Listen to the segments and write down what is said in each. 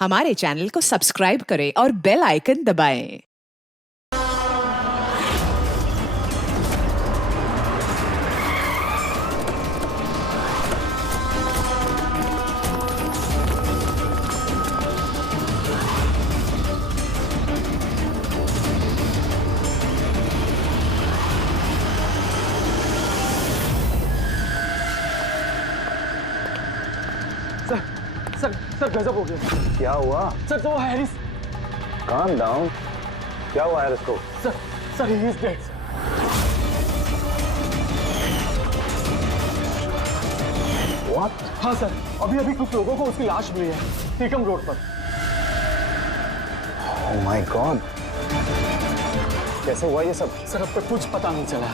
हमारे चैनल को सब्सक्राइब करें और बेल आइकन दबाएं। सर गजब हो गया। क्या हुआ? सर वो हैरिस। Calm down. क्या हुआ हैरिस को? Sir he is dead. What? हाँ सर, अभी कुछ लोगों को उसकी लाश मिली है टीकम रोड पर। Oh my God. कैसे हुआ ये सब? सर अब तक कुछ पता नहीं चला।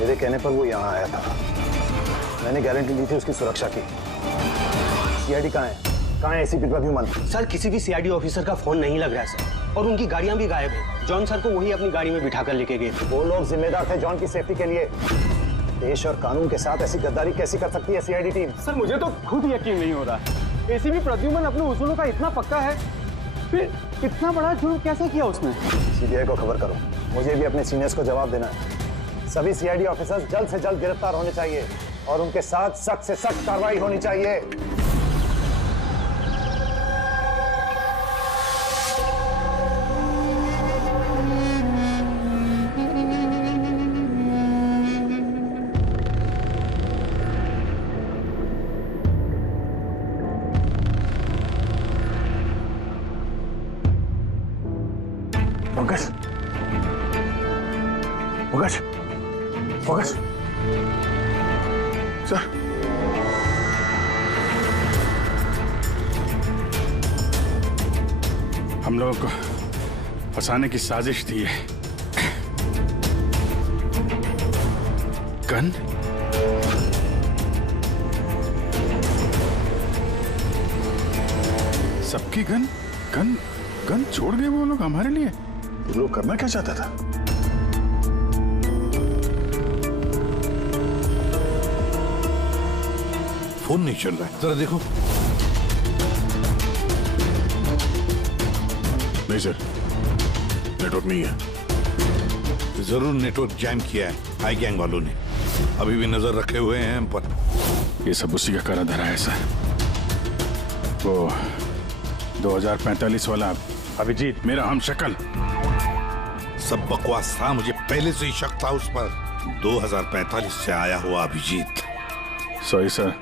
मेरे कहने पर वो यहाँ आया था। मैंने गारंटी ली थी उसकी सुरक्षा की। सीआईडी कहाँ है? कहाँ है एसीपी प्रद्युमन? सर किसी भी सीआईडी ऑफिसर का फोन नहीं लग रहा है सर, और उनकी गाड़ियां भी गायब हैं। जॉन सर को वही अपनी गाड़ी में बिठाकर लेके गए थे। वो लोग जिम्मेदार थे जॉन की सेफ्टी के लिए। देश और कानून के साथ ऐसी गद्दारी कैसी कर सकती है सीआईडी टीम? सर मुझे तो खुद यकीन नहीं हो रहा। एसीपी प्रद्युमन अपने उसूलों का इतना पक्का है, फिर इतना बड़ा जुर्म कैसे किया उसने? सीबीआई को खबर करो। मुझे भी अपने सीनियर्स को जवाब देना है। सभी सीआईडी ऑफिसर्स जल्द से जल्द गिरफ्तार होने चाहिए और उनके साथ सख्त से सख्त कार्रवाई होनी चाहिए। पंकज, पंकज, पंकज, सर, हम लोगों को फंसाने की साजिश थी है। गन? सबकी गन? गन? गन छोड़ गए वो लोग हमारे लिए? वो लोग करना क्या चाहता था? फोन नहीं चल रहा है, जरा देखो। नहीं सर, नेटवर्क नहीं है। जरूर नेटवर्क जैम किया है हाई गैंग वालों ने। अभी भी नजर रखे हुए हैं हम पर। ये सब उसी का करा धरा है सर। वो 2045 वाला अभिजीत, मेरा हम शक्ल। सब बकवास था, मुझे पहले से ही शक था उस पर। 2045 से आया हुआ अभिजीत। सॉरी सर,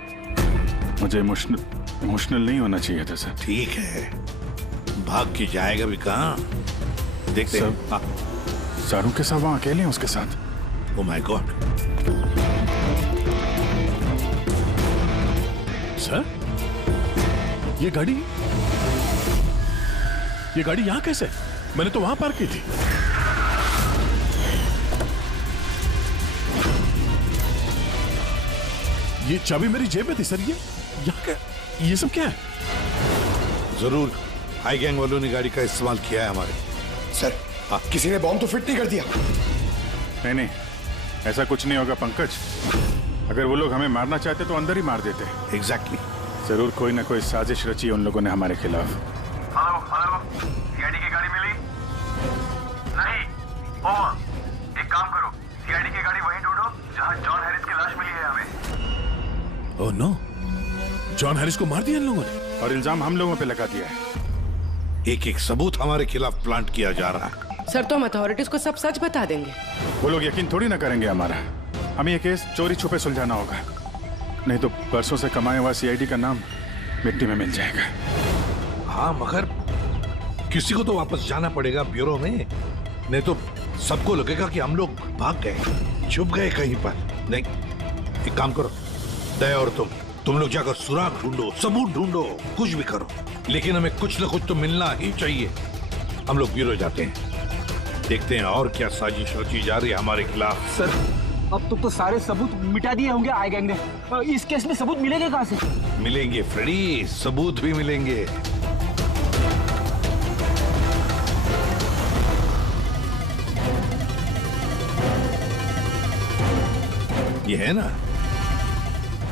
मुझे इमोशनल नहीं होना चाहिए था सर। ठीक है, भाग के जाएगा भी कहाँ? देखते हैं। हाँ। सारू के साथ वहां अकेले हैं उसके साथ। Oh my God. सर, ये गाड़ी यहाँ कैसे? मैंने तो वहां पार्क की थी। ये चाबी मेरी जेब में थी सर। ये यहाँ क्या? ये सब क्या है? जरूर हाई गैंग वालों ने गाड़ी का इस्तेमाल किया है हमारे। सर, किसी ने बॉम्ब तो फिट नहीं कर दिया? नहीं, ऐसा कुछ नहीं होगा पंकज। अगर वो लोग हमें मारना चाहते तो अंदर ही मार देते। एग्जैक्टली। जरूर कोई ना कोई साजिश रची है उन लोगों ने हमारे खिलाफ। हेलो, सीआईडी की गाड़ी मिली? नहीं। ओवर। एक काम करो, सीआईडी की गाड़ी वहीं ढूंढो जहां जॉन हैरिस की लाश मिली है हमें। ओह नो, जॉन हैरिस को मार दिया इन लोगों ने और इल्जाम हम लोगों पे लगा दिया है। एक एक सबूत हमारे खिलाफ प्लांट किया जा रहा है। सर तो हम अथॉरिटीज को सब सच बता देंगे। वो लोग यकीन थोड़ी ना करेंगे हमारा। हमें ये केस चोरी छुपे सुलझाना होगा, नहीं तो बरसों से कमाया हुआ सीआईडी का नाम मिट्टी में मिल जाएगा। हाँ, मगर किसी को तो वापस जाना पड़ेगा ब्यूरो में, नहीं तो सबको लगेगा कि हम लोग भाग गए, छुप गए कहीं पर। नहीं, एक काम करो, दया और तुम लोग जाकर सुराग ढूंढो, सबूत ढूंढो, कुछ भी करो, लेकिन हमें कुछ न कुछ तो मिलना ही चाहिए। हम लोग ब्यूरो जाते हैं, देखते हैं और क्या साजिश रची जा रही है हमारे खिलाफ। सर अब तो सारे सबूत मिटा दिए होंगे आई गैंग ने। इस केस में सबूत मिलेंगे कहाँ से? मिलेंगे फ्रेडी, सबूत भी मिलेंगे। ये है ना,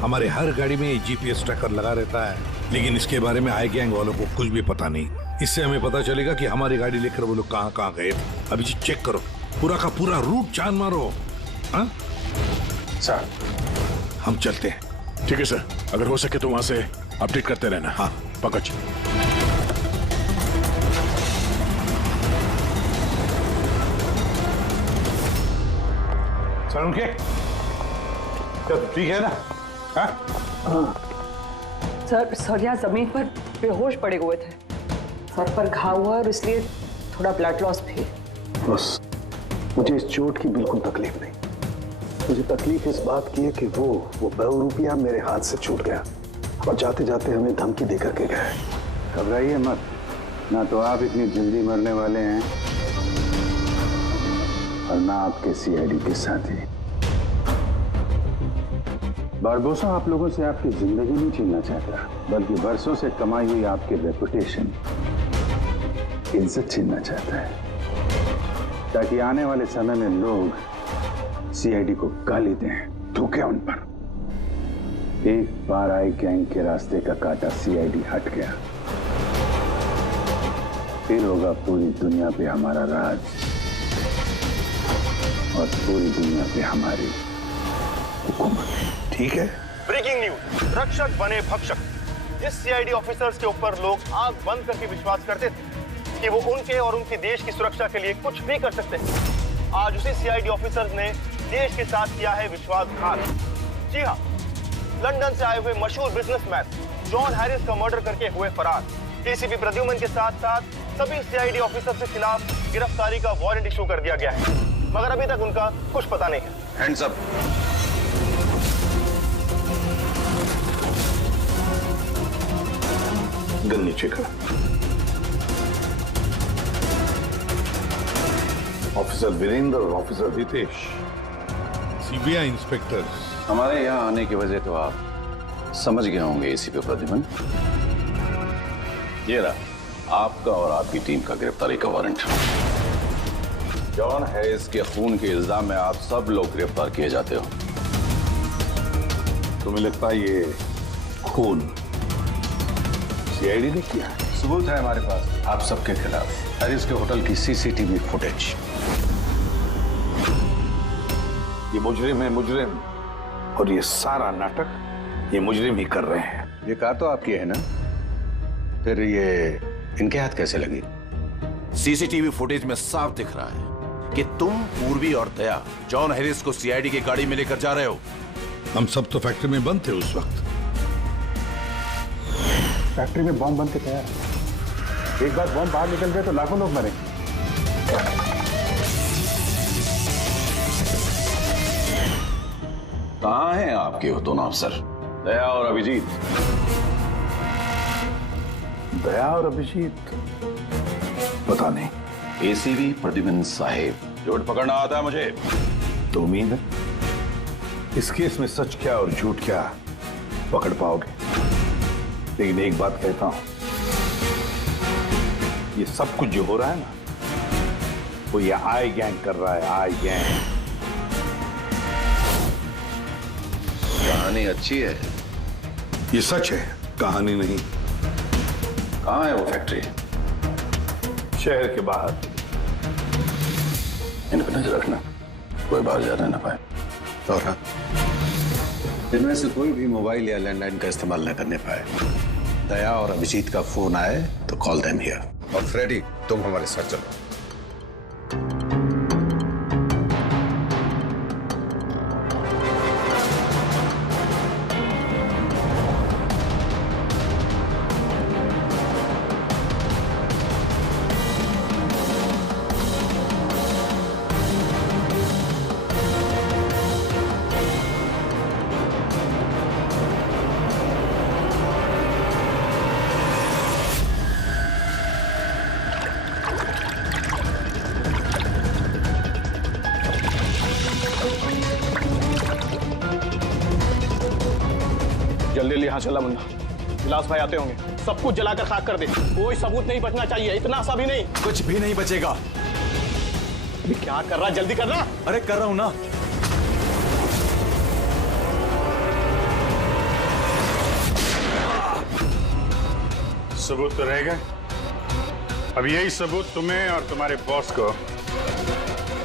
हमारे हर गाड़ी में जीपीएस ट्रैकर लगा रहता है। लेकिन इसके बारे में आई गैंग वालों को कुछ भी पता नहीं। इससे हमें पता चलेगा कि हमारी गाड़ी लेकर वो लोग कहाँ कहाँ गए थे। अभी चेक करो, पूरा का पूरा रूट जान मारो। हाँ सर, हम चलते हैं। ठीक है सर, अगर हो सके तो वहां से अपडेट करते रहना। हाँ पंकज। सर उनके ठीक है ना? हाँ सर यहाँ जमीन पर बेहोश पड़े हुए थे। सर पर घाव हुआ और इसलिए थोड़ा ब्लड लॉस भी। बस मुझे इस चोट की बिल्कुल तकलीफ नहीं। मुझे तकलीफ इस बात की है कि वो ₹200 मेरे हाथ से छूट गया और जाते जाते हमें धमकी देकर के गए। घबराइए मत, ना तो आप इतनी जल्दी मरने वाले हैं और ना आपके सीआईडी के साथी। बारबोसा आप लोगों से आपकी जिंदगी नहीं छीनना चाहता, बल्कि बरसों से कमाई हुई आपकी रेपुटेशन, इज्जत छीनना चाहता है, ताकि आने वाले समय में लोग सीआईडी को गाली दें, थूकें उन पर। एक बार आई गैंग के रास्ते का कांटा सीआईडी हट गया, फिर होगा पूरी दुनिया पे हमारा राज और पूरी दुनिया पे हमारी हुकूमत। ठीक है। ब्रेकिंग न्यूज, रक्षक बने भक्षक। जिस सीआईडी ऑफिसर्स के ऊपर लोग आंख बंद करके विश्वास करते थे कि वो उनके और उनके देश की सुरक्षा के लिए कुछ भी कर सकते हैं, आज उसी सीआईडी ऑफिसर्स ने देश के साथ किया है विश्वासघात। जी हाँ, लंदन से आए हुए मशहूर बिजनेसमैन जॉन हैरिस का मर्डर करके हुए फरार एसीपी प्रद्युमन के साथ साथ सभी सीआईडी ऑफिसर्स के खिलाफ गिरफ्तारी का वारंट इशू कर दिया गया है, मगर अभी तक उनका कुछ पता नहीं है। Hands up. गन नीचे कर। ऑफिसर वीरेंद्र और ऑफिसर हितेश, सीबीआई इंस्पेक्टर्स। हमारे यहाँ आने की वजह तो आप समझ गए होंगे एसीपी प्रद्युमन। ये रहा आपका और आपकी टीम का गिरफ्तारी का वारंट। जॉन हैरिस के खून के इल्जाम में आप सब लोग गिरफ्तार किए जाते हो। तुम्हें लगता है ये खून सीआईडी ने किया? सबूत है हमारे पास आप सबके खिलाफ। हैरिस के होटल की सीसीटीवी फुटेज। ये मुजरिम है, मुजरिम, और ये सारा नाटक ये मुजरिम ही कर रहे हैं। ये कार तो आपकी है ना, फिर ये इनके हाथ कैसे लगी? सीसीटीवी फुटेज में साफ दिख रहा है कि तुम, पूर्वी और दया जॉन हैरिस को सीआईडी की गाड़ी में लेकर जा रहे हो। हम सब तो फैक्ट्री में बंद थे उस वक्त। फैक्ट्री में बॉम्ब बन के तैयार है। एक बार बॉम्ब बाहर निकल गए तो लाखों लोग मरेंगे। कहाँ हैं आपके वो दोनों अफसर, दया और अभिजीत? दया और अभिजीत पता नहीं। एसीपी प्रद्युमन साहेब, झूठ पकड़ना आता है मुझे। तो उम्मीद है इस केस में सच क्या और झूठ क्या पकड़ पाओगे। लेकिन एक बात कहता हूं, ये सब कुछ जो हो रहा है ना, वो ये आई गैंग कर रहा है। आई गैंग। कहानी अच्छी है। ये सच है, कहानी नहीं। कहाँ है वो फैक्ट्री? शहर के बाहर। इन पर नजर रखना, कोई बाहर जाने ना पाए। और हाँ, इनमें से कोई भी मोबाइल या लैंडलाइन का इस्तेमाल न करने पाए। दया और अभिजीत का फोन आए तो कॉल देम हियर। और फ्रेडी, तुम हमारे साथ चलो। जल्दी यहाँ चला मुन्ना, विलास भाई आते होंगे। सब कुछ जलाकर खाक कर दे, कोई सबूत नहीं बचना चाहिए। इतना सा भी नहीं। कुछ भी नहीं बचेगा। क्या कर रहा, जल्दी करना। अरे कर रहा हूं ना। सबूत तो रहेगा। अब यही सबूत तुम्हें और तुम्हारे बॉस को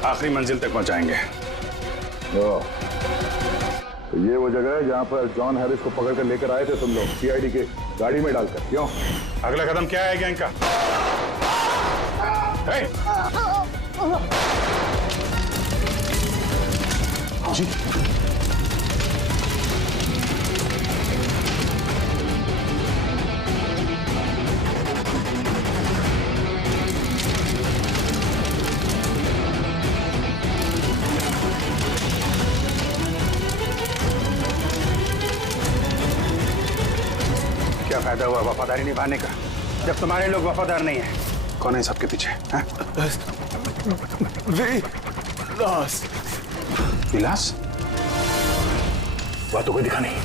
आखिरी मंजिल तक पहुंचाएंगे। तो ये वो जगह है जहां पर जॉन हैरिस को पकड़ कर लेकर आए थे तुम लोग, सीआईडी के गाड़ी में डालकर। क्यों? अगला कदम क्या है गैंग का? जी क्या फायदा हुआ वफादारी निभाने का जब तुम्हारे लोग वफादार नहीं है? कौन है सबके पीछे? विलास। विलास? वह तो कोई दिखा नहीं।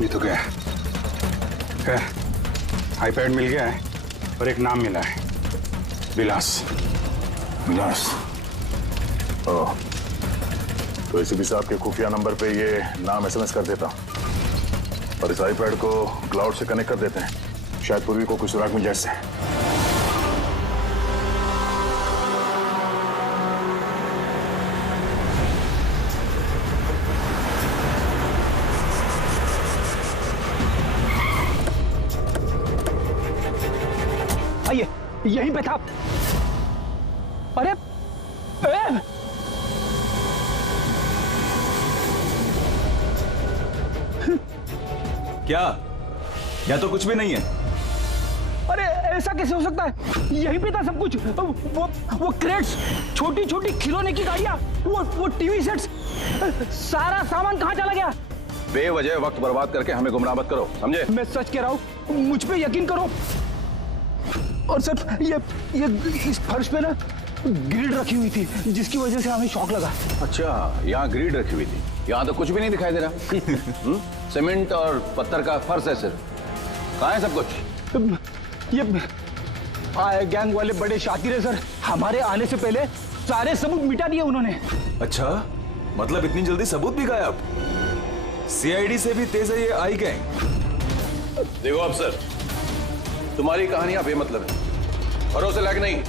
ये तो क्या है? आईपैड मिल गया है और एक नाम मिला है, विलास। विलास? ओह, तो एसीपी साहब के खुफिया नंबर पे ये नाम एसएमएस कर देता हूं और इस आईपैड को क्लाउड से कनेक्ट कर देते हैं, शायद पूर्वी को कुछ सुराग मिल जाए इससे। आइए, यहीं पे था। अरे क्या? या तो कुछ भी नहीं है। अरे ऐसा कैसे हो सकता है? यहीं पे था सब कुछ। वो क्रेट्स, छोटी छोटी खिलौने की गाड़ियां, वो टीवी सेट्स, सारा सामान कहाँ चला गया? बेवजह वक्त बर्बाद करके हमें गुमराह मत करो, समझे? मैं सच कह रहा हूँ, मुझ पे यकीन करो। और सर ये इस फर्श पे ना ग्रिड रखी हुई थी, जिसकी वजह से हमें शॉक लगा। अच्छा, यहाँ ग्रिड रखी हुई थी। यहाँ तो कुछ भी नहीं दिखाई दे रहा। सीमेंट और पत्थर का फर्श है सिर्फ। कहाँ है सब कुछ? ये गैंग वाले बड़े शातिर है सर, हमारे आने से पहले सारे सबूत मिटा दिए उन्होंने। अच्छा, मतलब इतनी जल्दी सबूत भी गायब? सीआईडी से भी तेज है ये आई गैंग। देखो अफसर, तुम्हारी कहानियां बेमतलब है, भरोसे लायक नहीं।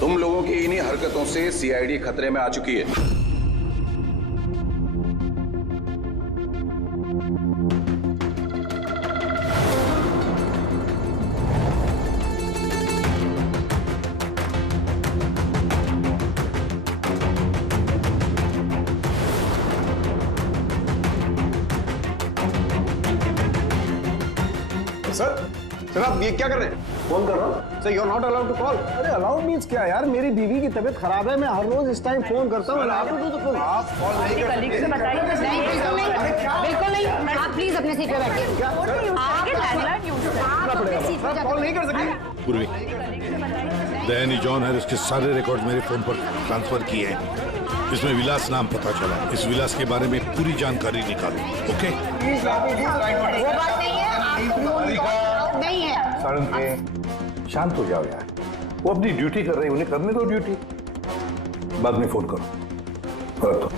तुम लोगों की इन्हीं हरकतों से सीआईडी खतरे में आ चुकी है। सर आप ये क्या कर रहे हैं? फोन कर रहा हूँ। Sir you are not allowed to call. अरे अलाउड मीन्स क्या यार? मेरी बीवी की तबीयत खराब है, मैं हर रोज इस टाइम फोन करता हूँ। आप कॉल नहीं कर सकते। बिल्कुल नहीं। आप प्लीज अपने सीट पे बैठिए। कॉल नहीं कर सकते। पूर्वी, दयानी जॉन हैरिस के सारे रिकॉर्ड मेरे फोन पर ट्रांसफर किए हैं। इसमें विलास नाम पता चला। इस विलास के बारे में पूरी जानकारी निकालो। ओके? वो बात नहीं है, नहीं है। सारंग, शांत हो जाओ यार। वो अपनी ड्यूटी कर रही है, उन्हें करने दो ड्यूटी। बाद में फोन करो। रखो।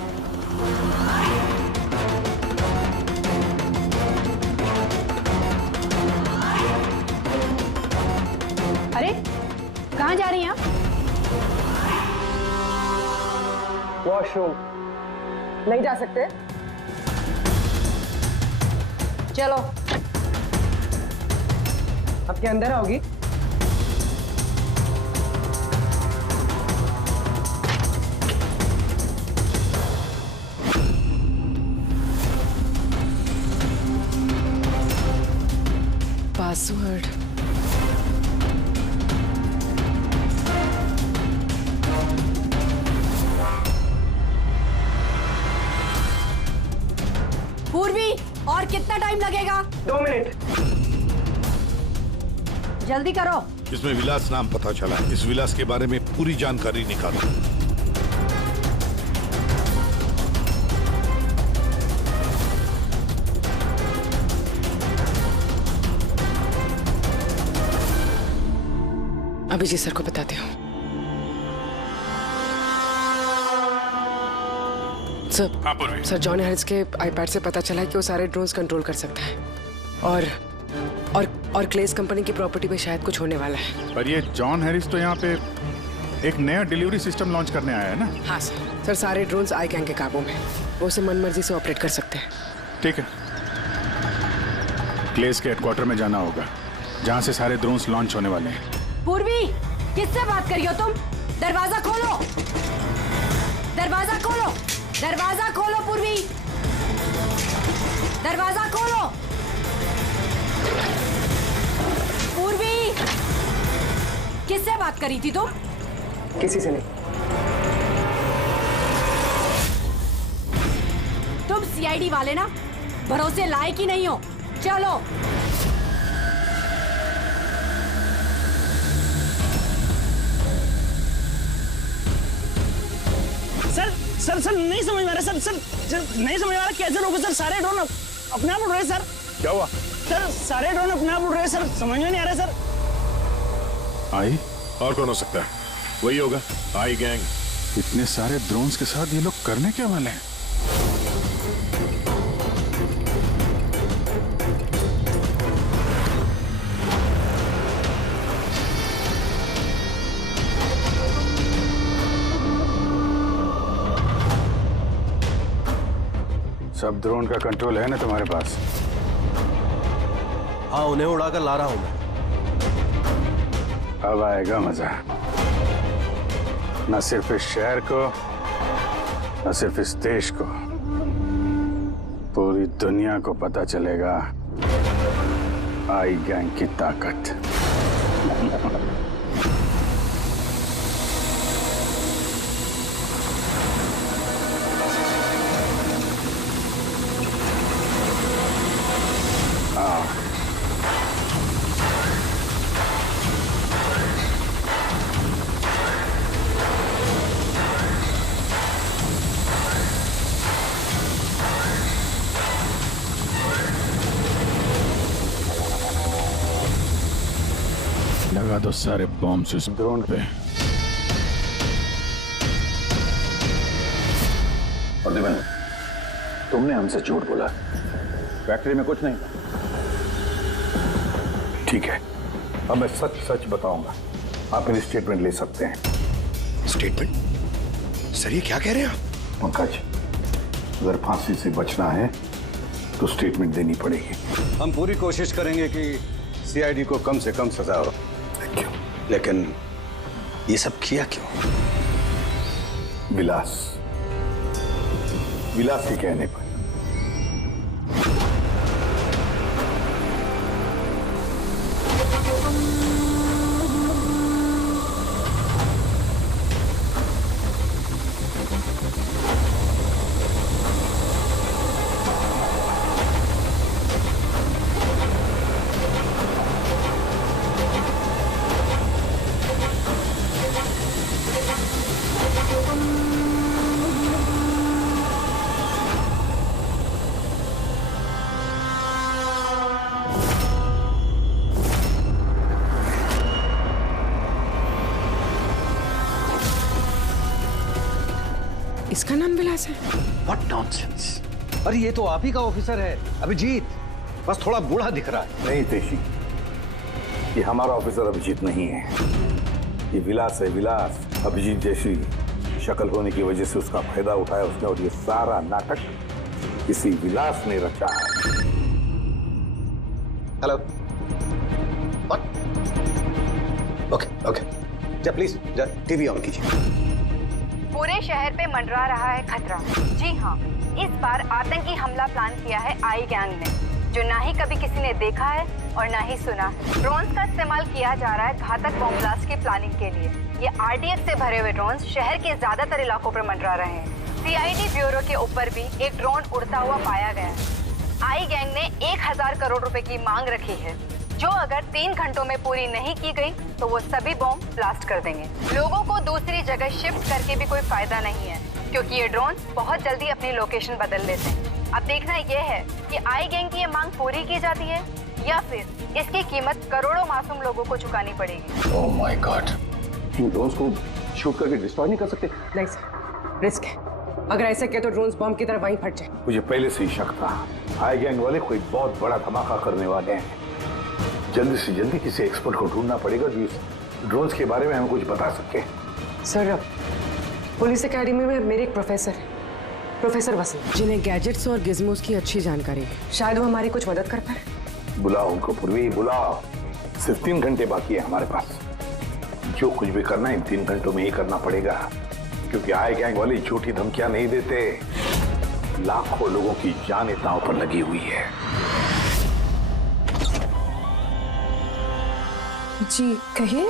अरे कहाँ जा रही हैं आप? वॉशरूम। नहीं जा सकते? चलो। आपके अंदर आओगी? पासवर्ड। पूर्वी, और कितना टाइम लगेगा? 2 मिनट। जल्दी करो। इसमें विलास नाम पता चला। इस विलास के बारे में पूरी जानकारी निकालो। अभिजीत सर को बताते हो। सर हाँ पूर्वी। सर जॉन हैरिस के आईपैड से पता चला है कि वो सारे ड्रोन्स कंट्रोल कर सकता है और क्लेस कंपनी की प्रॉपर्टी पे शायद कुछ होने वाला है। पर ये जॉन हैरिस तो यहाँ पे एक नया डिलीवरी सिस्टम लॉन्च करने आया है ना? हाँ सर सारे ड्रोन्स आई गैंग के काबू में, वो उसे मनमर्जी से ऑपरेट कर सकते हैं। ठीक है, क्लेस के हेडक्वार्टर में जाना होगा जहाँ से सारे ड्रोन्स लॉन्च होने वाले हैं। पूर्वी, किससे बात कर रही हो तुम? दरवाजा खोलो, दरवाजा खोलो, दरवाजा खोलो पूर्वी, दरवाजा खोलो। पूर्वी, किससे बात करी थी तुम? किसी से नहीं। तुम सीआईडी वाले ना, भरोसे लायक ही नहीं हो। चलो। सर नहीं समझ में आ रहा सर नहीं समझ में आ रहा कैसे रोको सर? सारे ड्रोन अपने आप उड़ रहे सर। क्या हुआ सर? सारे ड्रोन अपने आप उड़ रहे सर, समझ में नहीं आ रहा सर। आई और कौन हो सकता है? वही होगा, आई गैंग। इतने सारे ड्रोन्स के साथ ये लोग करने क्या वाले हैं? सब ड्रोन का कंट्रोल है ना तुम्हारे पास? हाँ, उन्हें उड़ाकर ला रहा हूं मैं। अब आएगा मजा, न सिर्फ इस शहर को, न सिर्फ इस देश को, पूरी दुनिया को पता चलेगा आई गैंग की ताकत। लगा दो सारे बॉम्ब्स इस ड्रोन पे। और तुमने हमसे झूठ बोला, फैक्ट्री में कुछ नहीं। ठीक है, अब मैं सच सच बताऊंगा। आप मेरी स्टेटमेंट ले सकते हैं। स्टेटमेंट? सर ये क्या कह रहे हैं आप? पंकज, अगर फांसी से बचना है तो स्टेटमेंट देनी पड़ेगी। हम पूरी कोशिश करेंगे कि सीआईडी को कम से कम सजा हो, लेकिन ये सब किया क्यों? विलास के कहने पर। इसका नाम विलास है? What nonsense! अरे ये तो आप ही का ऑफिसर है, अभिजीत। बस थोड़ा बूढ़ा दिख रहा है। नहीं तेशी, ये हमारा ऑफिसर अभिजीत नहीं है, ये विलास है। विलास अभिजीत जैसी शक्ल होने की वजह से उसका फायदा उठाया उसने, और ये सारा नाटक किसी विलास ने रचा है। हेलो। ओके जा प्लीज, जा टीवी ऑन कीजिए। पूरे शहर पे मंडरा रहा है खतरा। जी हाँ, इस बार आतंकी हमला प्लान किया है आई गैंग ने, जो ना ही कभी किसी ने देखा है और ना ही सुना है। ड्रोन्स का इस्तेमाल किया जा रहा है घातक बॉम्ब ब्लास्ट की प्लानिंग के लिए। ये आरडीएक्स से भरे हुए ड्रोन्स शहर के ज्यादातर इलाकों पर मंडरा रहे हैं। सीआईडी ब्यूरो के ऊपर भी एक ड्रोन उड़ता हुआ पाया गया है। आई गैंग ने 1000 करोड़ रुपए की मांग रखी है, जो अगर 3 घंटों में पूरी नहीं की गई तो वो सभी बॉम्ब ब्लास्ट कर देंगे। लोगों को दूसरी जगह शिफ्ट करके भी कोई फायदा नहीं है, क्योंकि ये ड्रोन बहुत जल्दी अपनी लोकेशन बदल लेते हैं। अब देखना ये है कि आई गैंग की ये मांग पूरी की जाती है या फिर इसकी कीमत करोड़ों मासूम लोगों को चुकानी पड़ेगी। Oh my God, in drones को शूट करके डिस्ट्रॉय नहीं कर सकते? नहीं सर, रिस्क है। अगर ऐसे किया तो ड्रोन्स बॉम्ब की तरह वहीं फट जाए। मुझे पहले से ही शक था आई गैंग वाले कोई बहुत बड़ा धमाका करने वाले हैं। जल्दी से जल्दी किसी एक्सपर्ट को ढूंढना पड़ेगा जो इस ड्रोन्स के बारे में हमें कुछ बता सके। सर, पुलिस एकेडमी में मेरे एक प्रोफेसर है, प्रोफेसर वसीम, जिन्हें गैजेट्स और गिज़मोस की अच्छी जानकारी है। शायद वो हमारी कुछ मदद कर पाए। बुलाओ उनको पूर्वी, बुलाओ। सिर्फ 3 घंटे बाकी है हमारे पास। जो कुछ भी करना है इन 3 घंटों में ही करना पड़ेगा, क्योंकि आई गैंग वाले झूठी धमकियां नहीं देते। लाखों लोगों की जान दांव पर लगी हुई है। जी कहिए।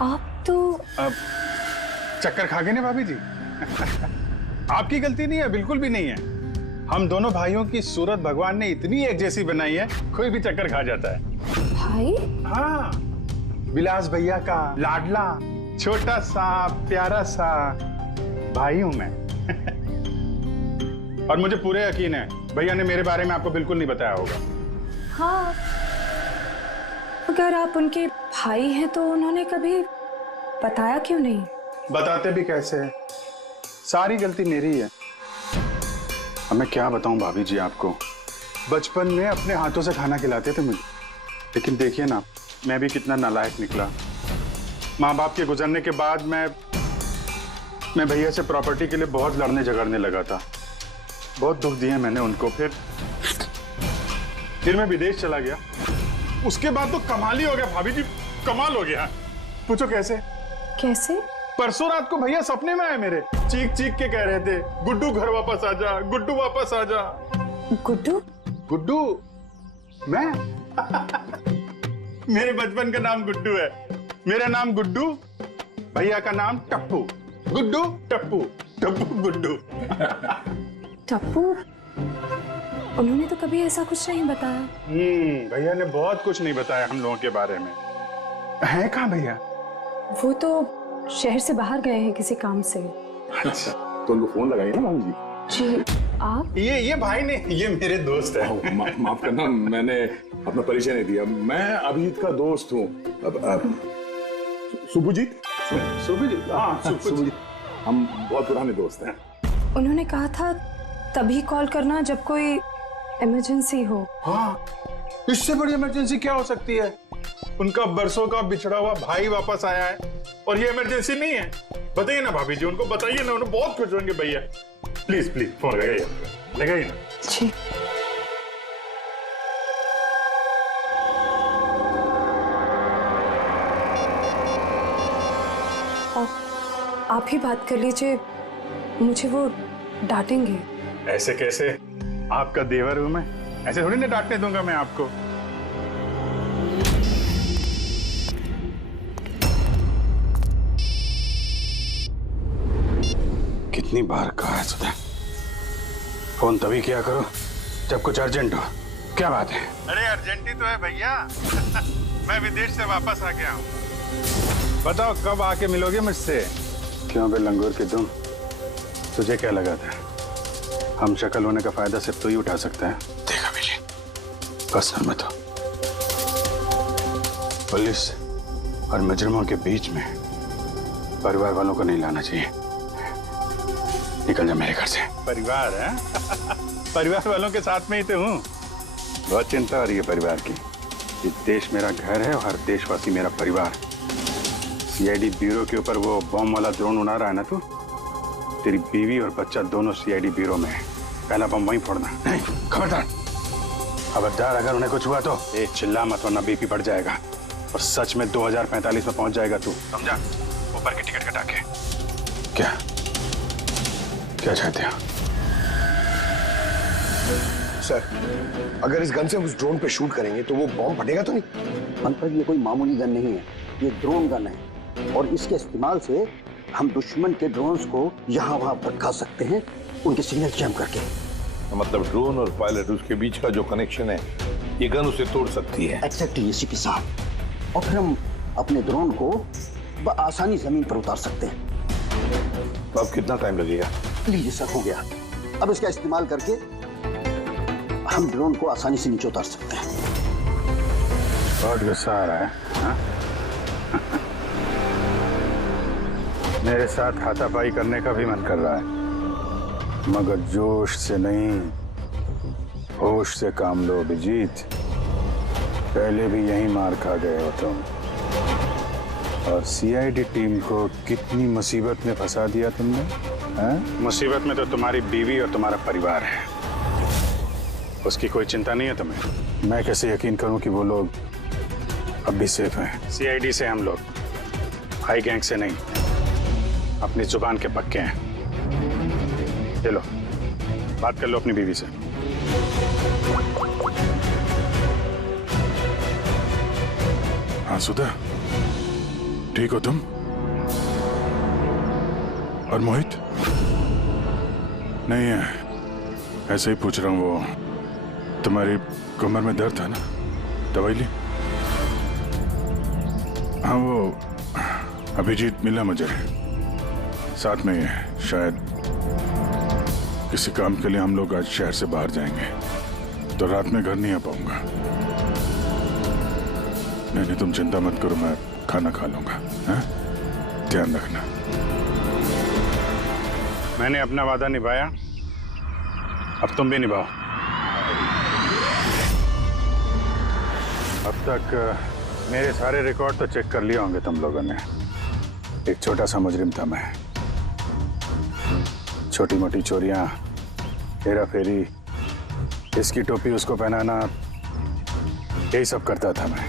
आप तो चक्कर खा गए ना भाभी जी। आपकी गलती नहीं है, बिल्कुल भी नहीं है। हम दोनों भाइयों की सूरत भगवान ने इतनी एक जैसी बनाई है, कोई भी चक्कर खा जाता है। भाई? हाँ, विलास भैया का लाडला छोटा सा प्यारा सा भाई हूं मैं। और मुझे पूरे यकीन है भैया ने मेरे बारे में आपको बिल्कुल नहीं बताया होगा। हाँ, अगर आप उनके भाई हैं तो उन्होंने कभी बताया क्यों नहीं? बताते भी कैसे है, सारी गलती मेरी है। अब मैं क्या बताऊं भाभी जी आपको, बचपन में अपने हाथों से खाना खिलाते थे मुझे, लेकिन देखिए ना मैं भी कितना नालायक निकला। माँ बाप के गुजरने के बाद मैं भैया से प्रॉपर्टी के लिए बहुत लड़ने झगड़ने लगा था। बहुत दुख दिए मैंने उनको। फिर मैं विदेश चला गया। उसके बाद तो कमाल ही हो गया भाभी जी, कमाल हो गया। पूछो कैसे? कैसे? परसों रात को भैया सपने में आए मेरे, चीख चीख के कह रहे थे गुड्डू घर वापस आ जा, गुड्डू वापस आ जा। गुड्डू? गुड्डू? मैं? मेरे बचपन का नाम गुड्डू है। मेरा नाम गुड्डू, भैया का नाम टप्पू। गुड्डू टप्पू, टप्पू गुड्डू। टप्पू? उन्होंने तो कभी ऐसा कुछ नहीं बताया। भैया ने बहुत कुछ नहीं बताया हम लोगों के बारे में। है कहाँ भैया? वो तो शहर से बाहर गए हैं किसी काम से। अच्छा, तो उनको फोन लगाइए ना भाभी जी। जी आप? ये भाई ने, ये मेरे दोस्त है। माफ करना, मैंने अपना परिचय नहीं दिया। मैं अभिजीत का दोस्त हूँ। सुभजीत? सुभजीत? हाँ, सुभजीत। हम बहुत पुराने दोस्त हैं। उन्होंने कहा था तभी कॉल करना जब कोई इमरजेंसी हो। हाँ, इससे बड़ी इमरजेंसी क्या हो सकती है? उनका बरसों का बिछड़ा हुआ भाई वापस आया है और ये इमरजेंसी नहीं है। बताइए ना भाभी जी, उनको बताइए ना, उन्हें बहुत खुश होंगे भैया। प्लीज प्लीज फोन लगाइए ना। जी। आप ही बात कर लीजिए, मुझे वो डांटेंगे। ऐसे कैसे? आपका देवर हूं मैं, ऐसे थोड़ी ना डांटने दूंगा मैं आपको। कितनी बार कहा है सुधा, फोन तभी किया करो जब कुछ अर्जेंट हो। क्या बात है? अरे अर्जेंट ही तो है भैया। मैं विदेश से वापस आ गया हूँ। बताओ कब आके मिलोगे मुझसे? क्यों बे लंगूर के तुम, तुझे क्या लगा था हम शक्ल होने का फायदा सिर्फ तो ही उठा सकता है? देखा मिली, पर्सनल मत हो। पुलिस और मुजरिमों के बीच में परिवार वालों को नहीं लाना चाहिए। निकल जा मेरे घर से। परिवार है? परिवार वालों के साथ में ही तो हूँ। बहुत चिंता हो रही है परिवार की। ये देश मेरा घर है और हर देशवासी मेरा परिवार। सीआईडी ब्यूरो के ऊपर वो बॉम्ब वाला ड्रोन उड़ा रहा है ना तू, तेरी बीवी और बच्चा दोनों सीआईडी ब्यूरो में है। पहला बम वहीं फोड़ना। खबरदार, अगर उन्हें कुछ हुआ तो चिल्ला मत वरना बीपी बढ़ जाएगा और सच में 2045 में पहुंच जाएगा तू, समझा? ऊपर की टिकट कटा के। क्या क्या चाहते हो? सर, अगर इस गन से हम उस ड्रोन पे शूट करेंगे तो वो बॉम्ब फटेगा तो नहीं? पंकज, ये कोई मामूली गन नहीं है, ये ड्रोन गन है और इसके इस्तेमाल से हम दुश्मन के ड्रोन्स को यहाँ वहाँ भटका सकते हैं, उनके सिग्नल जैम करके। मतलब ड्रोन और पायलट, उसके बीच का जो कनेक्शन है, ये गन उसे तोड़ सकती है। एक्जैक्टली एसीपी साहब। और फिर हम अपने ड्रोन को आसानी जमीन पर उतार सकते हैं। तो अब कितना टाइम लगेगा? लीजिए सर, हो गया। अब इसका इस्तेमाल करके हम ड्रोन को आसानी से नीचे उतार सकते हैं। बहुत गुस्सा आ रहा है हाँ? मेरे साथ हाथापाई करने का भी मन कर रहा है, मगर जोश से नहीं, होश से काम लो अभिजीत। पहले भी यही मार खा गए हो तुम, और सीआईडी टीम को कितनी मुसीबत में फंसा दिया तुमने। हाँ? मुसीबत में तो तुम्हारी बीवी और तुम्हारा परिवार है, उसकी कोई चिंता नहीं है तुम्हें। मैं कैसे यकीन करूं कि वो लोग अब भी सेफ हैं? सीआईडी से हम लोग, हाई गैंग से नहीं। अपनी जुबान के पक्के हैं। चलो बात कर लो अपनी बीवी से। हाँ सुधा, ठीक हो तुम? और मोहित? नहीं है, ऐसे ही पूछ रहा हूँ। वो तुम्हारी कमर में दर्द था ना, दवाई ली? हाँ वो अभिजीत मिला मुझे, साथ में शायद किसी काम के लिए हम लोग आज शहर से बाहर जाएंगे, तो रात में घर नहीं आ पाऊंगा। नहीं तुम चिंता मत करो, मैं खाना खा लूंगा। हाँ? ध्यान रखना। मैंने अपना वादा निभाया, अब तुम भी निभाओ। अब तक मेरे सारे रिकॉर्ड तो चेक कर लिए होंगे तुम लोगों ने। एक छोटा सा मुजरिम था मैं, छोटी मोटी चोरियां, हेरा फेरी, इसकी टोपी उसको पहनाना, यही सब करता था मैं।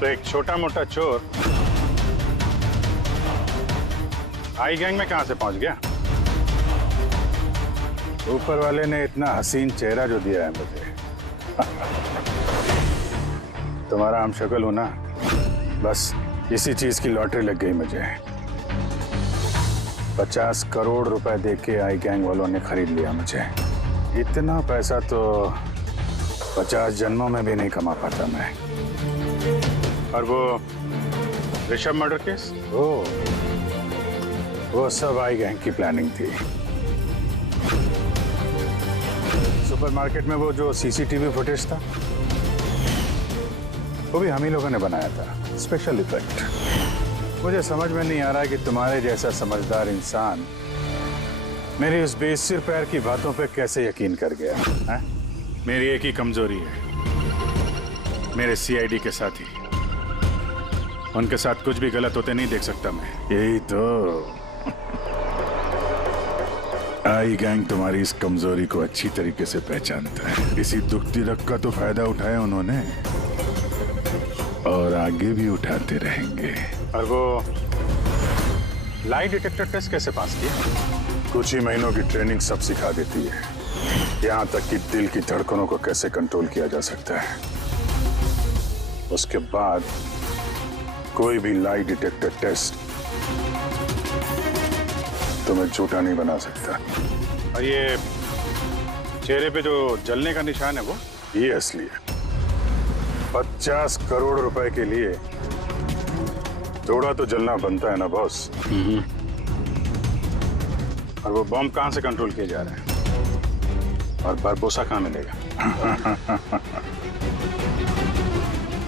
तो एक छोटा मोटा चोर आई गैंग में कहां से पहुंच गया? ऊपर वाले ने इतना हसीन चेहरा जो दिया है मुझे। तुम्हारा हम शक्ल हो ना, बस इसी चीज की लॉटरी लग गई मुझे। 50 करोड़ रुपए देके आई गैंग वालों ने खरीद लिया मुझे। इतना पैसा तो 50 जन्मों में भी नहीं कमा पाता मैं। और वो ऋषभ मर्डर केस, वो सब आई गैंग की प्लानिंग थी। सुपरमार्केट में वो जो सीसीटीवी फुटेज था, वो भी हम ही लोगों ने बनाया था, स्पेशल इफेक्ट। मुझे समझ में नहीं आ रहा कि तुम्हारे जैसा समझदार इंसान मेरी उस बेसिर पैर की बातों पे कैसे यकीन कर गया है? मेरी एक ही कमजोरी है, मेरे सीआईडी के साथी। उनके साथ कुछ भी गलत होते नहीं देख सकता मैं। यही तो आई गैंग तुम्हारी इस कमजोरी को अच्छी तरीके से पहचानता है। इसी दुखती रग का तो फायदा उठाया उन्होंने, और आगे भी उठाते रहेंगे। और वो लाई डिटेक्टर टेस्ट कैसे पास किया? कुछ ही महीनों की ट्रेनिंग सब सिखा देती है, यहाँ तक कि दिल की धड़कनों को कैसे कंट्रोल किया जा सकता है। उसके बाद कोई भी लाई डिटेक्टर टेस्ट तुम्हें झूठा नहीं बना सकता। और ये चेहरे पे जो जलने ka निशान है, वो ये असली है। 50 करोड़ रुपए के लिए थोड़ा तो जलना बनता है ना बॉस। और वो बॉम्ब कहां से कंट्रोल किए जा रहे हैं? और बारबोसा कहां मिलेगा?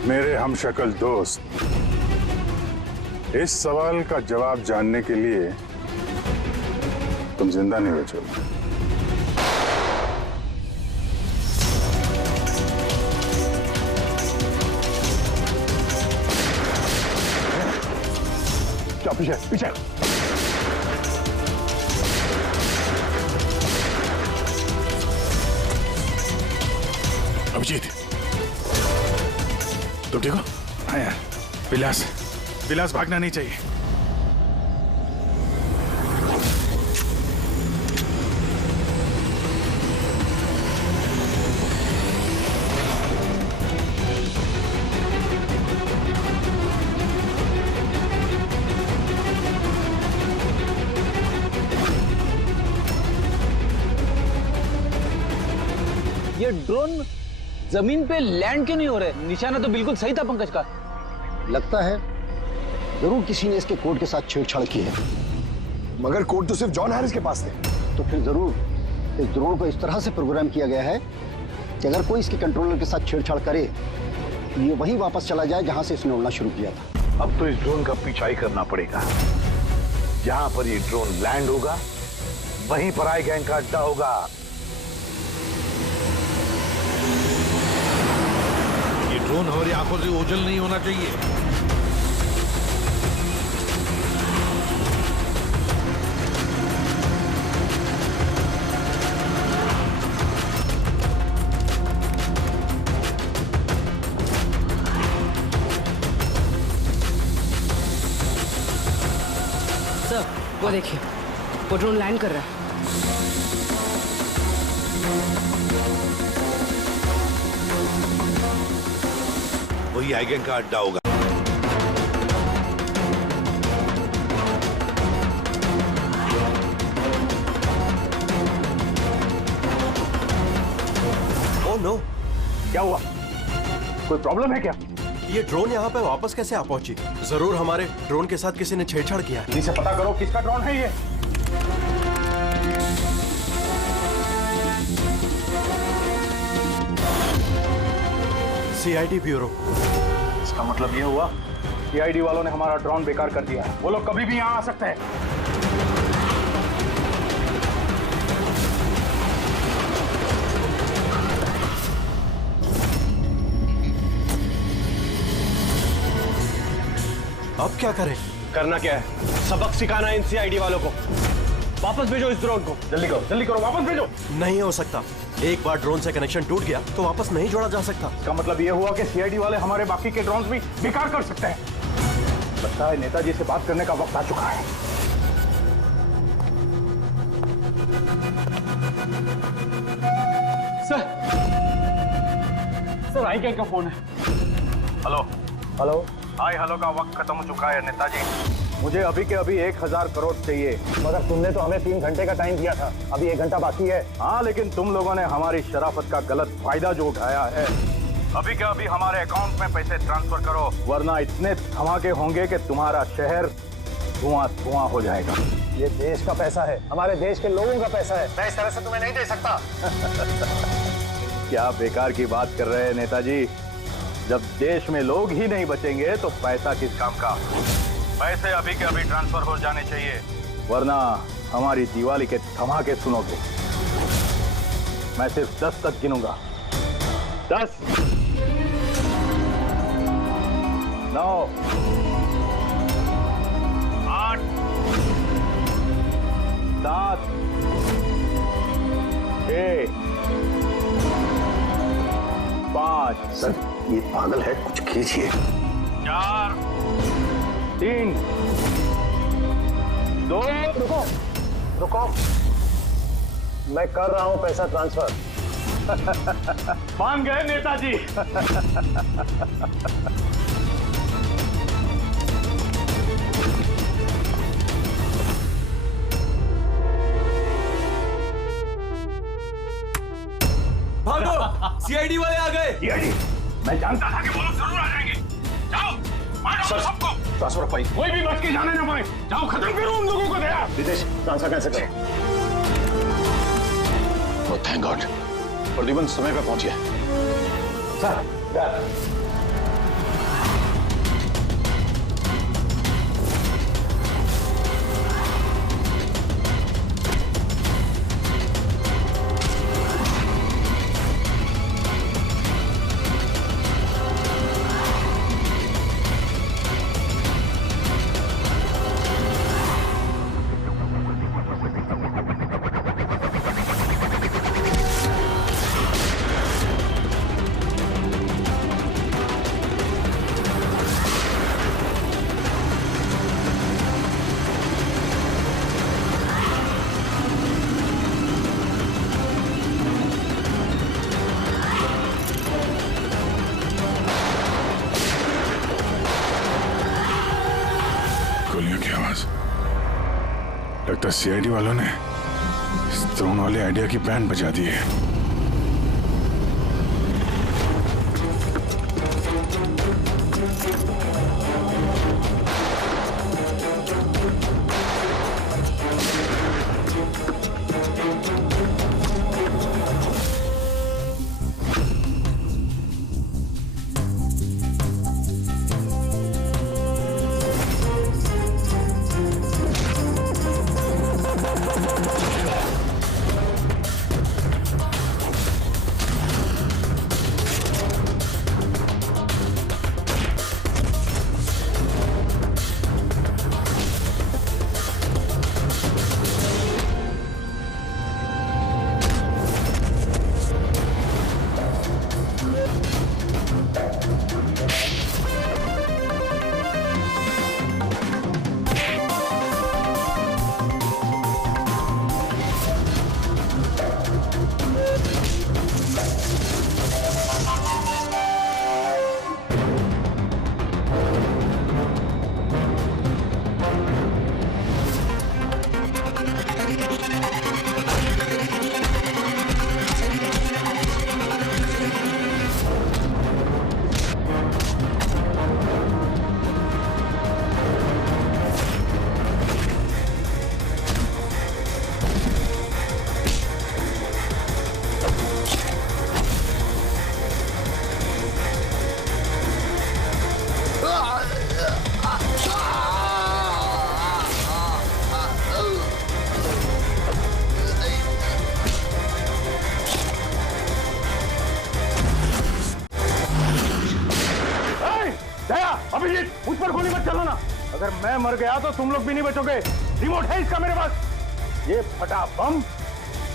मेरे हमशक्ल दोस्त, इस सवाल का जवाब जानने के लिए तुम जिंदा नहीं बचोगे। पीछे पीछे। अभिजीत, तुम ठीक हो? हाँ यार, विलास भागना नहीं चाहिए। ये ड्रोन जमीन पे लैंड क्यों नहीं हो रहे? निशाना तो बिल्कुल सही था पंकज का। लगता है जरूर किसी ने इसके कोड के साथ छेड़छाड़ की है। मगर कोड तो सिर्फ जॉन हैरिस के पास थे। तो फिर जरूर इस ड्रोन को इस तरह से प्रोग्राम किया गया है कि अगर कोई इसके कंट्रोलर के साथ छेड़छाड़ करे तो ये वहीं वापस चला जाए जहां से इसने उड़ना शुरू किया था। अब तो इस ड्रोन का पीछा ही करना पड़ेगा। जहां पर ये ड्रोन लैंड होगा वहीं पर आई गैंग का अड्डा होगा। ये ड्रोन हमारी आंखों से ओझल नहीं होना चाहिए। सर वो देखिए, वो ड्रोन लैंड कर रहा है। वही आई गैंग का अड्डा होगा। ओह नो, क्या हुआ? कोई प्रॉब्लम है क्या? ये ड्रोन यहाँ पे वापस कैसे आ पहुंची? जरूर हमारे ड्रोन के साथ किसी ने छेड़छाड़ किया है। इसे पता करो किसका ड्रोन है ये। CID bureau. इसका मतलब ये हुआ सीआईडी वालों ने हमारा ड्रोन बेकार कर दिया है। वो लोग कभी भी यहाँ आ सकते हैं। अब क्या करें? करना क्या है? सबक सिखाना इन सीआईडी वालों को। वापस भेजो इस ड्रोन को। जल्दी करो, वापस भेजो। नहीं हो सकता। एक बार ड्रोन से कनेक्शन टूट गया तो वापस नहीं जोड़ा जा सकता। इसका मतलब ये हुआ कि सीआईडी वाले हमारे बाकी के ड्रोन्स भी बेकार कर सकते हैं। लगता है नेताजी से बात करने का वक्त आ चुका है। सर आई गैंग का फोन है। हेलो। हेलो का वक्त खत्म हो चुका है नेताजी। मुझे अभी के अभी 1000 करोड़ चाहिए। मगर तुमने तो हमें 3 घंटे का टाइम दिया था। अभी 1 घंटा बाकी है। हाँ, लेकिन तुम लोगों ने हमारी शराफत का गलत फायदा जो उठाया है। अभी के अभी हमारे अकाउंट में पैसे ट्रांसफर करो, वरना इतने धमाके होंगे कि तुम्हारा शहर धुआं हो जाएगा। ये देश का पैसा है, हमारे देश के लोगों का पैसा है। मैं इस तरह से तुम्हें नहीं दे सकता। क्या बेकार की बात कर रहे हैं नेताजी? जब देश में लोग ही नहीं बचेंगे तो पैसा किस काम का? पैसे अभी के अभी ट्रांसफर हो जाने चाहिए, वरना हमारी दिवाली के धमाके सुनोगे। मैं सिर्फ 10 तक गिनूंगा। 10, 9, 8, 7, 6, 5। सर ये पागल है, कुछ खींचिए। 4, 3, 2। रुको, मैं कर रहा हूं पैसा ट्रांसफर। मान गए नेताजी। भागो, सीआईडी वाले आ गए। सीआईडी? मैं जानता था कि वो लोग जरूर आ जाएंगे। जाओ, मारो सबको। ट्रांसफर पाई। कोई भी बच के जाने ना पाए। जाओ, खत्म करो उन लोगों को। दया विदेश ट्रांसफर कैसे करें? ओह थैंक गॉड, प्रद्युमन समय पे पहुंच गया। सर, लगता है सीआईडी वालों ने इस ड्रोन वाले आइडिया की बैंड बजा दी है। मुझ पर गोली मत चलाना। अगर मैं मर गया तो तुम लोग भी नहीं बचोगे। रिमोट है इसका मेरे पास। ये फटा बम,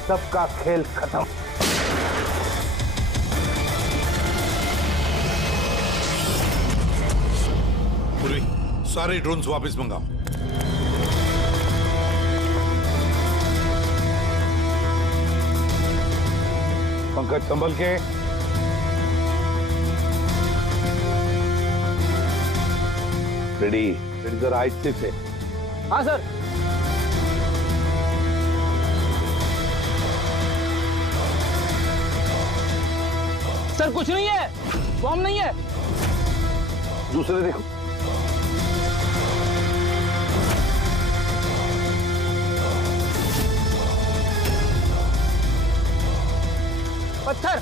सबका खेल खत्म। पूर्वी, सारे ड्रोन्स वापस मंगाओ। पंकज संभल के। रेडी सर, आज से। हाँ सर। सर कुछ नहीं है, बॉम्ब नहीं है। दूसरे देखो। पत्थर।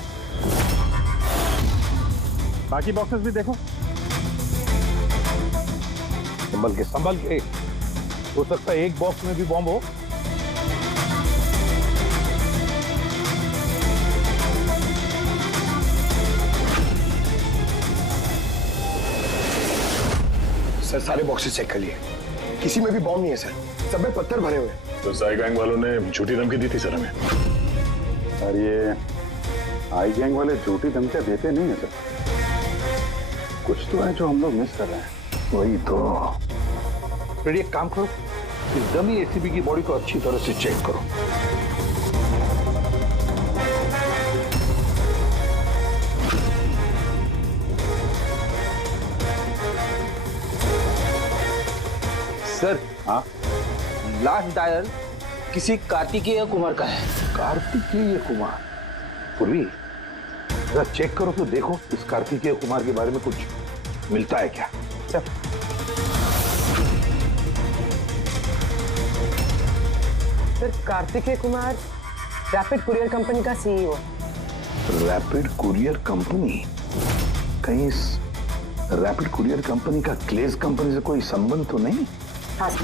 बाकी बॉक्सेस भी देखो। संभल के। हो सकता है एक बॉक्स में भी बॉम्ब हो। सर सारे बॉक्सेस चेक कर लिए, किसी में भी बॉम्ब नहीं है सर, सब में पत्थर भरे हुए हैं। तो साई गैंग वालों ने झूठी धमकी दी थी सर हमें। और ये आई गैंग वाले झूठी धमकियां देते नहीं है सर। कुछ तो है जो हम लोग मिस कर रहे हैं। वही तो। फिर एक काम करो, इस डमी एसीबी की बॉडी को अच्छी तरह से चेक करो। सर हाँ, लास्ट डायल किसी कार्तिकेय कुमार का है। कार्तिकेय कुमार? पूर्वी, जरा चेक करो तो देखो इस कार्तिकेय कुमार के बारे में कुछ मिलता है क्या। Sir Kartikeya Kumar rapid courier company का सीईओ। Rapid courier company? कहीं इस रैपिड कुरियर कंपनी का क्लेज कंपनी से कोई संबंध तो नहीं? हाँ सर,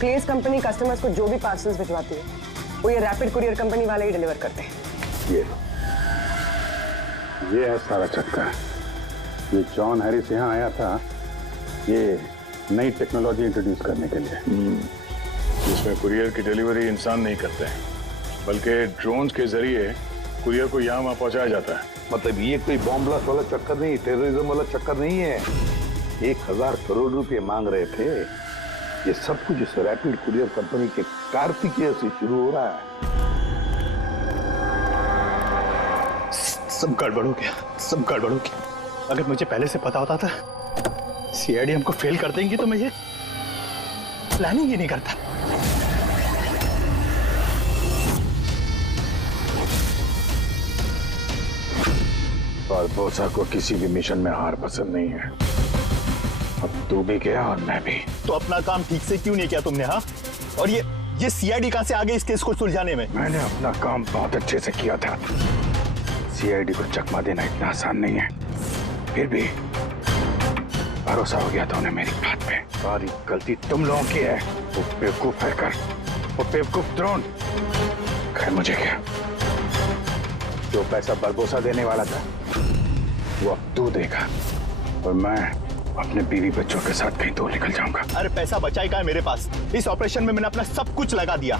क्लेज कंपनी कस्टमर्स को जो भी पार्सल्स भिजवाती है वो ये रैपिड कुरियर कंपनी वाले ही डिलीवर करते हैं। ये है सारा चक्कर। ये जॉन हैरिस यहाँ आया था ये नई टेक्नोलॉजी इंट्रोड्यूस करने के लिए। इसमें कुरियर की डिलीवरी इंसान नहीं करते हैं, बल्कि ड्रोन्स के जरिए कुरियर को यहाँ वहाँ पहुँचाया जाता है। मतलब ये कोई बॉम्ब ब्लास्ट वाला चक्कर नहीं, टेररिज्म वाला चक्कर नहीं है। 1000 करोड़ रुपए मांग रहे थे। ये सब कुछ इस रैपिड कुरियर कंपनी के कार्तिकेय से शुरू हो रहा है। सब गड़बड़ हो गया, सब गड़बड़ हो गया। अगर मुझे पहले से पता होता था सीआईडी हमको फेल कर देंगी तो मैं ये प्लानिंग ही नहीं करता। बारबोसा को किसी भी मिशन में हार पसंद नहीं है। अब तू भी गया और मैं भी। तो अपना काम ठीक से क्यों नहीं किया तुमने? हाँ, और ये सीआईडी कहां से आ गई इस केस को सुलझाने में? मैंने अपना काम बहुत अच्छे से किया था। सीआईडी को चकमा देना इतना आसान नहीं है। फिर भी भरोसा हो गया था उन्हें मेरी बात पे। सारी गलती तुम लोगों की है। वो बेवकूफ हैकर, वो बेवकूफ ड्रोन। खैर मुझे क्या, जो पैसा बरबोसा देने वाला था वो अब तू देगा और मैं अपने बीवी बच्चों के साथ कहीं दूर निकल जाऊंगा। अरे पैसा बचाई का है मेरे पास। इस ऑपरेशन में मैंने अपना सब कुछ लगा दिया।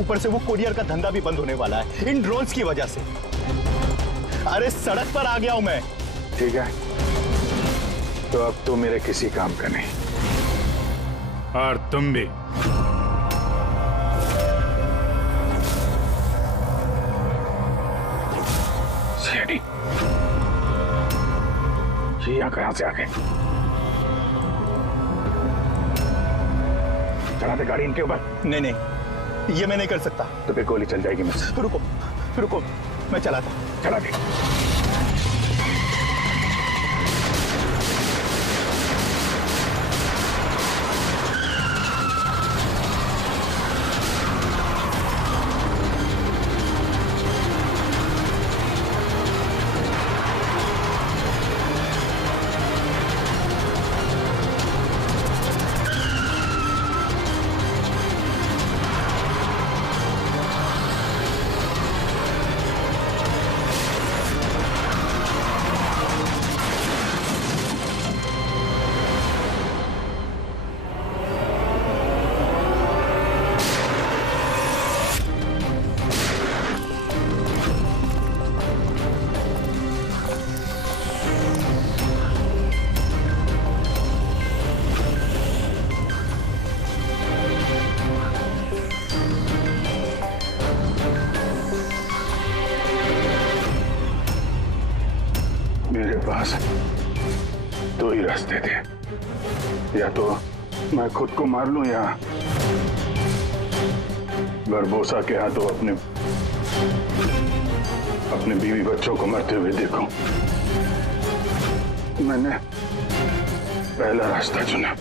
ऊपर से वो कुरियर का धंधा भी बंद होने वाला है इन ड्रोन्स की वजह से। अरे सड़क पर आ गया हूं मैं। ठीक है, तो अब तू मेरे किसी काम का नहीं और तुम भी। सीआईडी ये यहाँ कहां से आ गए? चला दे गाड़ी इनके ऊपर। नहीं नहीं, ये मैं नहीं कर सकता। तो फिर गोली चल जाएगी मुझसे। रुको रुको, मैं चलाता। चला दे। पास दो ही रास्ते थे, या तो मैं खुद को मार लूं या बरबोसा के हाथों अपने बीवी बच्चों को मरते हुए देखूं। मैंने पहला रास्ता चुना।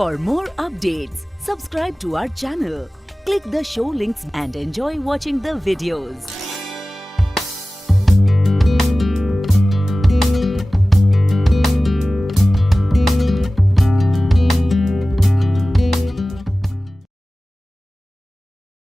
For more updates, subscribe to our channel, click the show links and enjoy watching the videos.